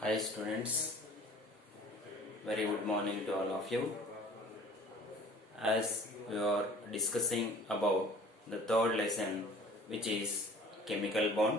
Hi students, very good morning to all of you. As we are discussing about the third lesson, which is chemical bond,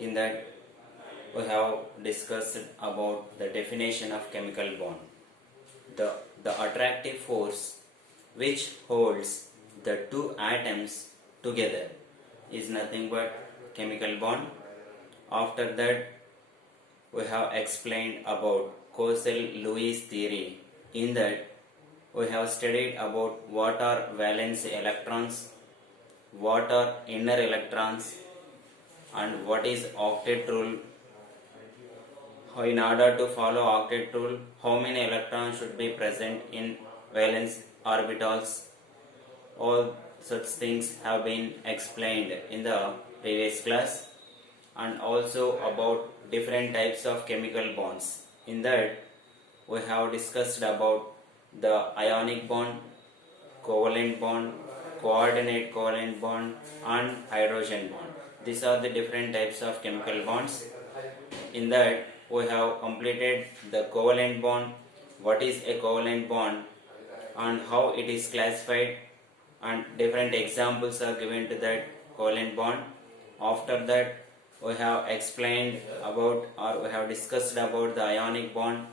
in that we have discussed about the definition of chemical bond. The attractive force which holds the two atoms together is nothing but chemical bond. After that, we have explained about Coastal-Lewis theory. In that, we have studied about what are valence electrons, what are inner electrons, and what is octet rule. In order to follow octet rule, how many electrons should be present in valence orbitals. All such things have been explained in the previous class, and also about different types of chemical bonds. In that, we have discussed about the ionic bond, covalent bond, coordinate covalent bond, and hydrogen bond. These are the different types of chemical bonds. In that, we have completed the covalent bond, what is a covalent bond and how it is classified, and different examples are given to that covalent bond. After that, we have explained about, or we have discussed about the ionic bond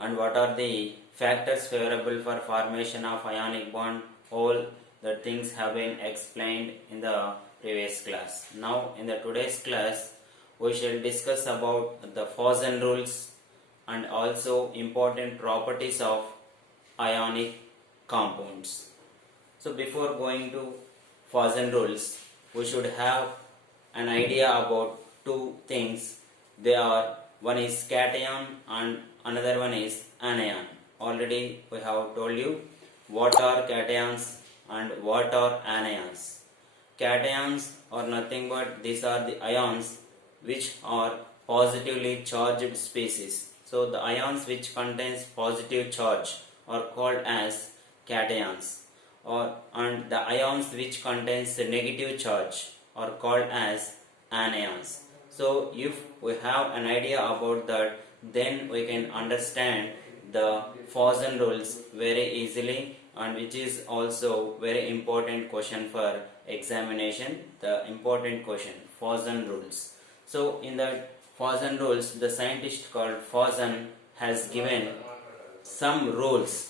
and what are the factors favorable for formation of ionic bond. All the things have been explained in the previous class. Now in the today's class, we shall discuss about the Poisson rules and also important properties of ionic compounds. So before going to Poisson rules, we should have an idea about two things. They are, one is cation and another one is anion. Already we have told you what are cations and what are anions. Cations are nothing but these are the ions which are positively charged species. So the ions which contains positive charge are called as cations, and the ions which contains negative charge are called as anions. So if we have an idea about that, then we can understand the Poisson rules very easily, and which is also very important question for examination. The important question, Poisson rules. So in the Poisson rules, the scientist called Poisson has given some rules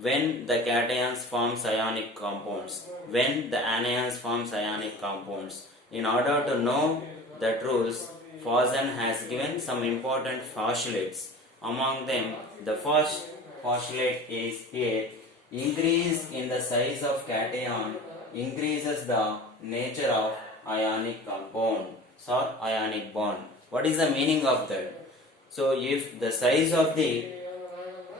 when the cations forms ionic compounds, when the anions forms ionic compounds. In order to know that rules, Poisson has given some important postulates. Among them, the first postulate is here: increase in the size of cation increases the nature of ionic compound or ionic bond. What is the meaning of that? So if the size of the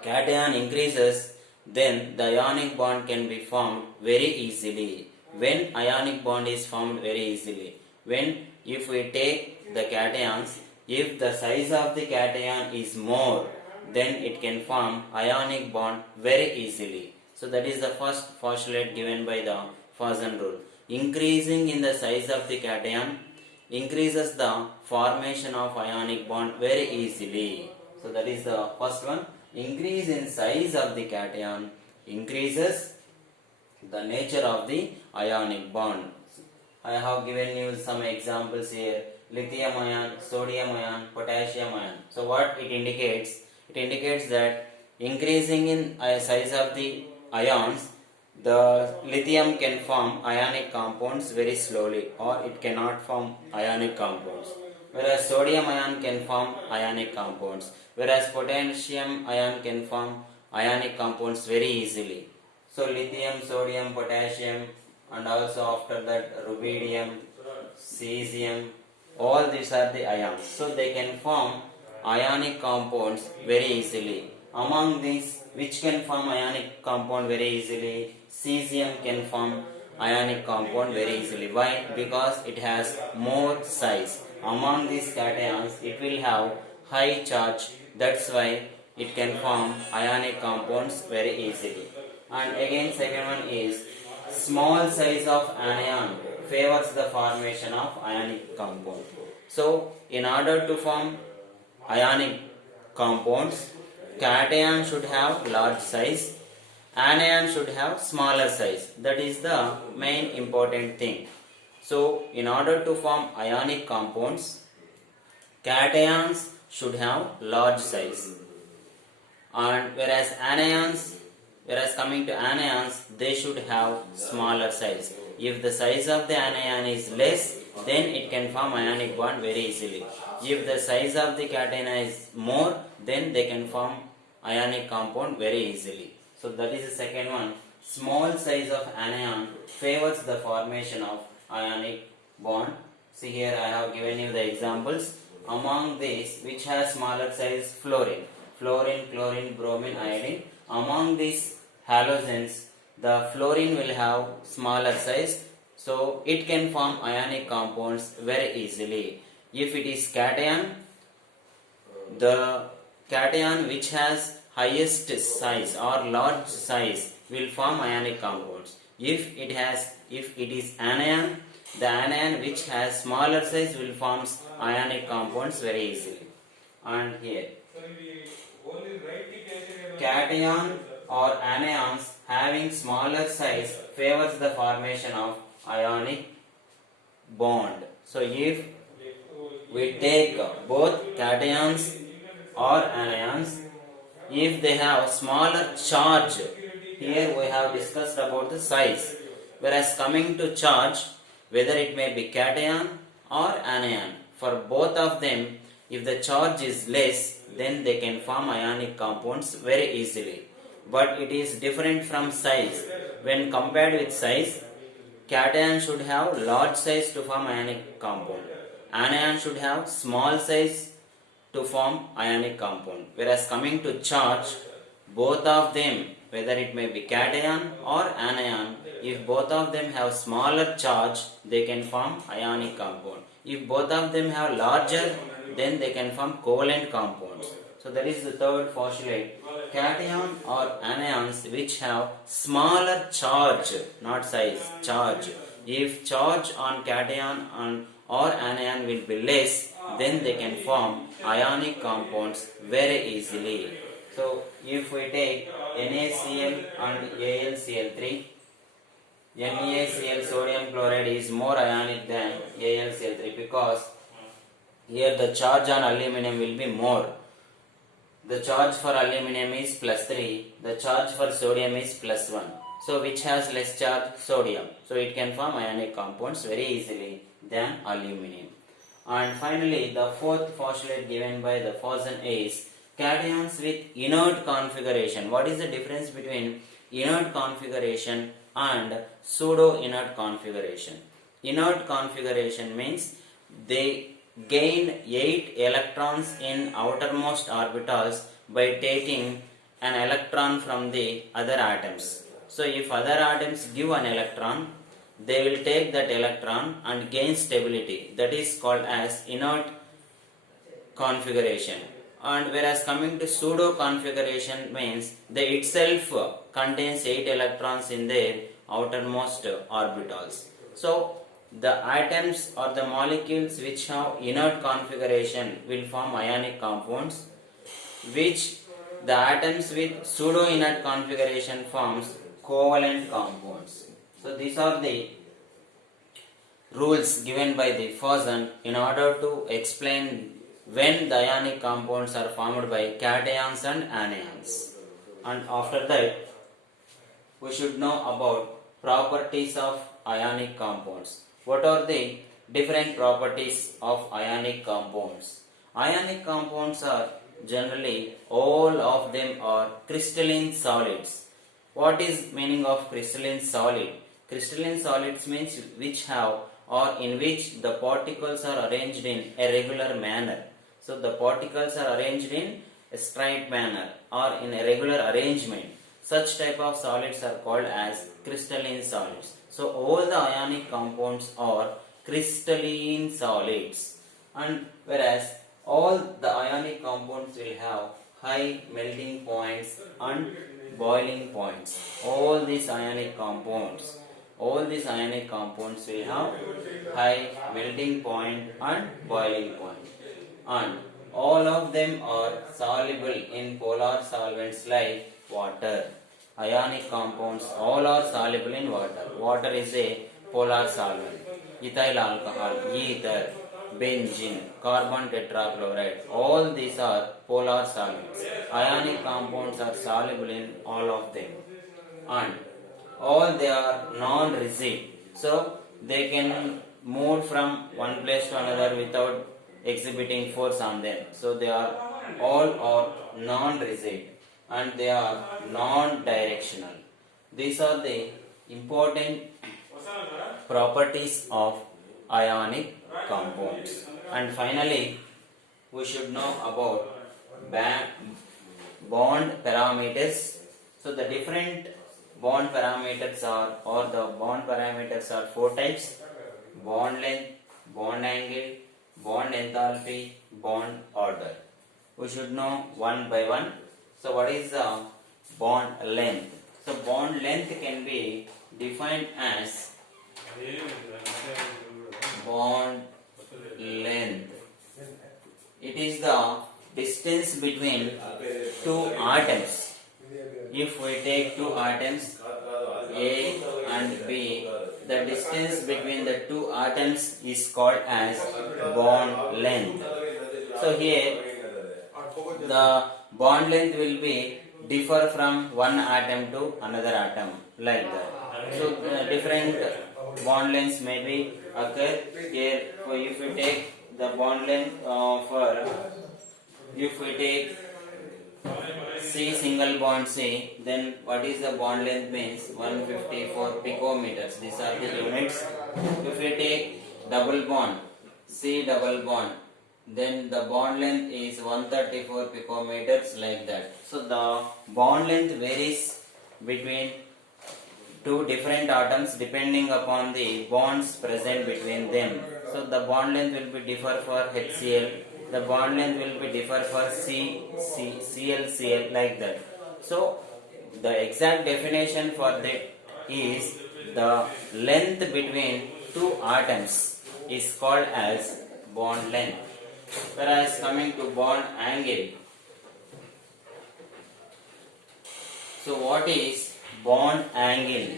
cation increases, then the ionic bond can be formed very easily. When ionic bond is formed very easily, when if we take the cations, if the size of the cation is more, then it can form ionic bond very easily. So that is the first postulate given by the Poisson rule. Increasing in the size of the cation increases the formation of ionic bond very easily. So that is the first one. Increase in size of the cation increases the nature of the ionic bond. I have given you some examples here: lithium ion, sodium ion, potassium ion. So what it indicates? It indicates that increasing in size of the ions, the lithium can form ionic compounds very slowly, or it cannot form ionic compounds. Whereas sodium ion can form ionic compounds, whereas potassium ion can form ionic compounds very easily. So lithium, sodium, potassium, and also after that rubidium, cesium, all these are the ions. So they can form ionic compounds very easily. Among these, which can form ionic compound very easily? Cesium can form ionic compound very easily. Why? Because it has more size. Among these cations, it will have high charge. That's why it can form ionic compounds very easily. And again, second one is small size of anion favors the formation of ionic compound. So in order to form ionic compounds, cation should have large size, anion should have smaller size. That is the main important thing. So, in order to form ionic compounds, cations should have large size, and whereas coming to anions, they should have smaller size. If the size of the anion is less, then it can form ionic bond very easily. If the size of the cation is more, then they can form ionic compound very easily. So that is the second one. Small size of anion favors the formation of ionic bond. See here I have given you the examples. Among these, which has smaller size? Fluorine, chlorine, bromine, iodine. Among these halogens, the fluorine will have smaller size, so it can form ionic compounds very easily. If it is cation, the cation which has highest size or large size will form ionic compounds. If it is anion, the anion which has smaller size will form ionic compounds very easily. And here, cation or anions having smaller size favors the formation of ionic bond. So if we take both cations or anions, if they have smaller charge, here we have discussed about the size, whereas coming to charge, whether it may be cation or anion, for both of them, if the charge is less, then they can form ionic compounds very easily. But it is different from size. When compared with size, cation should have large size to form ionic compound. Anion should have small size to form ionic compound. Whereas coming to charge, both of them, whether it may be cation or anion, if both of them have smaller charge, they can form ionic compound. If both of them have larger, then they can form covalent compounds. So that is the third postulate. Cation or anions which have smaller charge, not size, charge. If charge on cation or anion will be less, then they can form ionic compounds very easily. So if we take NaCl and AlCl3, NaCl sodium chloride is more ionic than AlCl3 because here the charge on aluminum will be more. The charge for aluminum is +3, the charge for sodium is +1. So which has less charge? Sodium. So it can form ionic compounds very easily than aluminum. And finally, the fourth postulate given by the Fosson is cations with inert configuration. What is the difference between inert configuration and pseudo-inert configuration? Inert configuration means they gain 8 electrons in outermost orbitals by taking an electron from the other atoms. So if other atoms give an electron, they will take that electron and gain stability. That is called as inert configuration. And whereas coming to pseudo configuration means they itself contains 8 electrons in their outermost orbitals. So the atoms or the molecules which have inert configuration will form ionic compounds, which the atoms with pseudo inert configuration forms covalent compounds. So these are the rules given by the Fosson in order to explain when the ionic compounds are formed by cations and anions. And after that, we should know about properties of ionic compounds. What are the different properties of ionic compounds? Ionic compounds are generally, all of them are crystalline solids. What is meaning of crystalline solid? Crystalline solids means which have or in which the particles are arranged in a regular manner. So the particles are arranged in a straight manner or in a regular arrangement. Such type of solids are called as crystalline solids. So all the ionic compounds are crystalline solids, and whereas all the ionic compounds will have high melting points and boiling points. All these ionic compounds will have high melting point and boiling point. And All of them are soluble in polar solvents like water. Ionic compounds all are soluble in water. Water is a polar solvent. Ethyl alcohol, ether, benzene, carbon tetrachloride, all these are polar solvents. Ionic compounds are soluble in all of them. And all they are non-rigid, so they can move from one place to another without exhibiting force on them. So they are all are non-rigid and they are non-directional. These are the important properties of ionic compounds. And finally, we should know about bond parameters. So the different bond parameters are, or the bond parameters are four types: bond length, bond angle, bond enthalpy, bond order. We should know one by one. So what is the bond length? So bond length can be defined as bond length. It is the distance between two atoms. If we take two atoms A and B, the distance between the two atoms is called as bond length. So here the bond length will be differ from one atom to another atom, like that. So different bond lengths may be occur here. So if we take the bond length if we take C single bond C, then what is the bond length means 154 picometers. These are the units. If we take double bond C double bond, then the bond length is 134 picometers, like that. So the bond length varies between two different atoms depending upon the bonds present between them. So the bond length will be differ for HCl, the bond length will be differ for ClCl, like that. So the exact definition for that is the length between two atoms is called as bond length. Whereas coming to bond angle, so what is bond angle?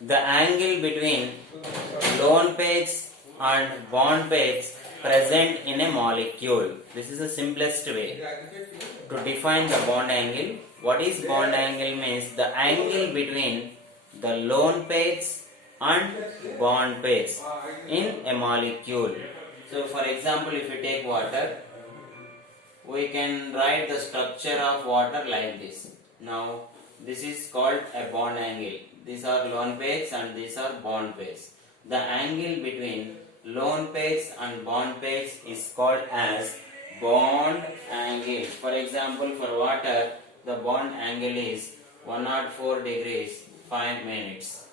The angle between lone pairs and bond pairs present in a molecule. This is the simplest way to define the bond angle. What is bond angle means the angle between the lone pairs and bond pairs in a molecule. So for example, if you take water, we can write the structure of water like this. Now this is called a bond angle. These are lone pairs and these are bond pairs. The angle between lone pairs and bond pairs is called as bond angle. For example, for water, the bond angle is 104 degrees 5 minutes.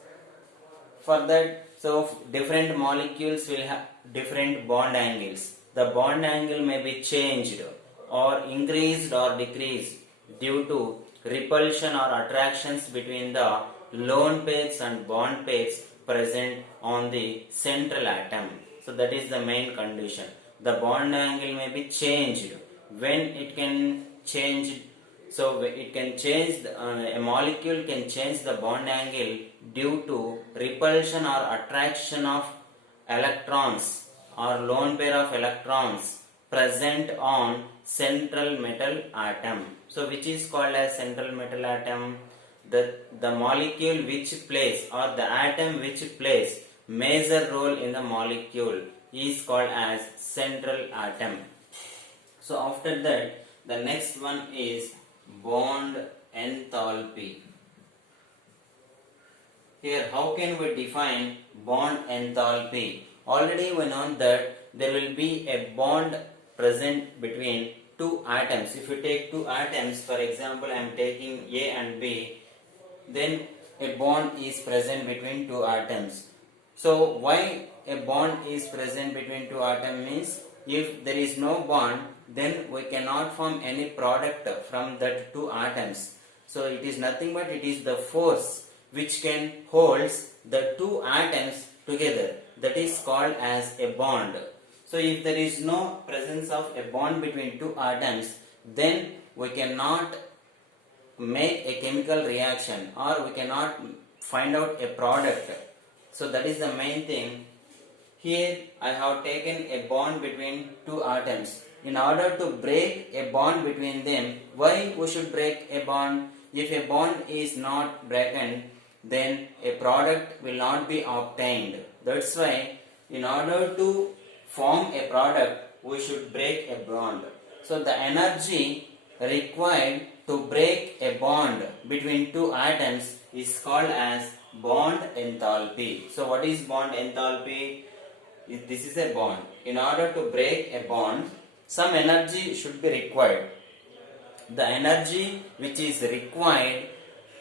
For that, so different molecules will have different bond angles. The bond angle may be changed or increased or decreased due to repulsion or attractions between the lone pairs and bond pairs present on the central atom. So that is the main condition. The bond angle may be changed. When it can change, so it can change, a molecule can change the bond angle due to repulsion or attraction of electrons or lone pair of electrons present on central metal atom. So which is called as central metal atom? The molecule which plays, or the atom which plays major role in the molecule is called as central atom. So after that, the next one is bond enthalpy. Here, how can we define bond enthalpy? Already we know that there will be a bond present between two atoms. If you take two atoms, for example, I am taking A and B, then a bond is present between two atoms. So why a bond is present between two atoms means, if there is no bond, then we cannot form any product from that two atoms. So it is nothing but it is the force which can holds the two atoms together. That is called as a bond. So if there is no presence of a bond between two atoms, then we cannot make a chemical reaction or we cannot find out a product. So that is the main thing. Here I have taken a bond between two atoms. In order to break a bond between them, why we should break a bond? If a bond is not broken, then a product will not be obtained. That's why in order to form a product, we should break a bond. So the energy required to break a bond between two atoms is called as bond enthalpy. So what is bond enthalpy? This is a bond. In order to break a bond, some energy should be required. The energy which is required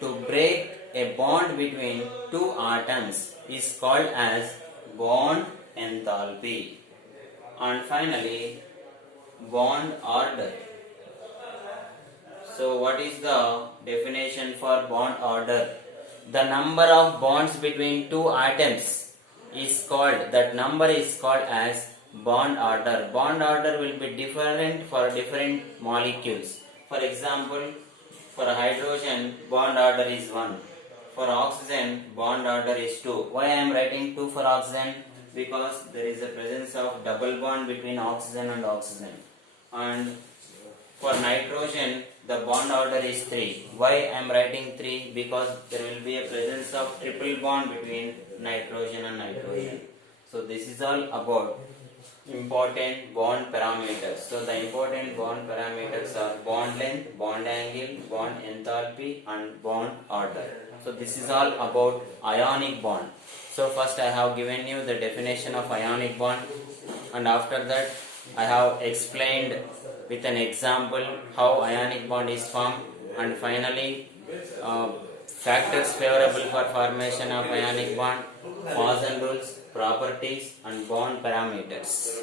to break a bond between two atoms is called as bond enthalpy. And finally, bond order. So what is the definition for bond order? The number of bonds between two atoms is called, that number is called as bond order. Bond order will be different for different molecules. For example, for hydrogen, bond order is 1. For oxygen, bond order is 2. Why I am writing 2 for oxygen? Because there is a presence of double bond between oxygen and oxygen. And for nitrogen, the bond order is 3. Why I am writing 3? Because there will be a presence of triple bond between nitrogen and nitrogen. So this is all about important bond parameters. So the important bond parameters are bond length, bond angle, bond enthalpy and bond order. So this is all about ionic bond. So first I have given you the definition of ionic bond, and after that I have explained with an example how ionic bond is formed, and finally factors favorable for formation of ionic bond, Poisson rules, properties and bond parameters.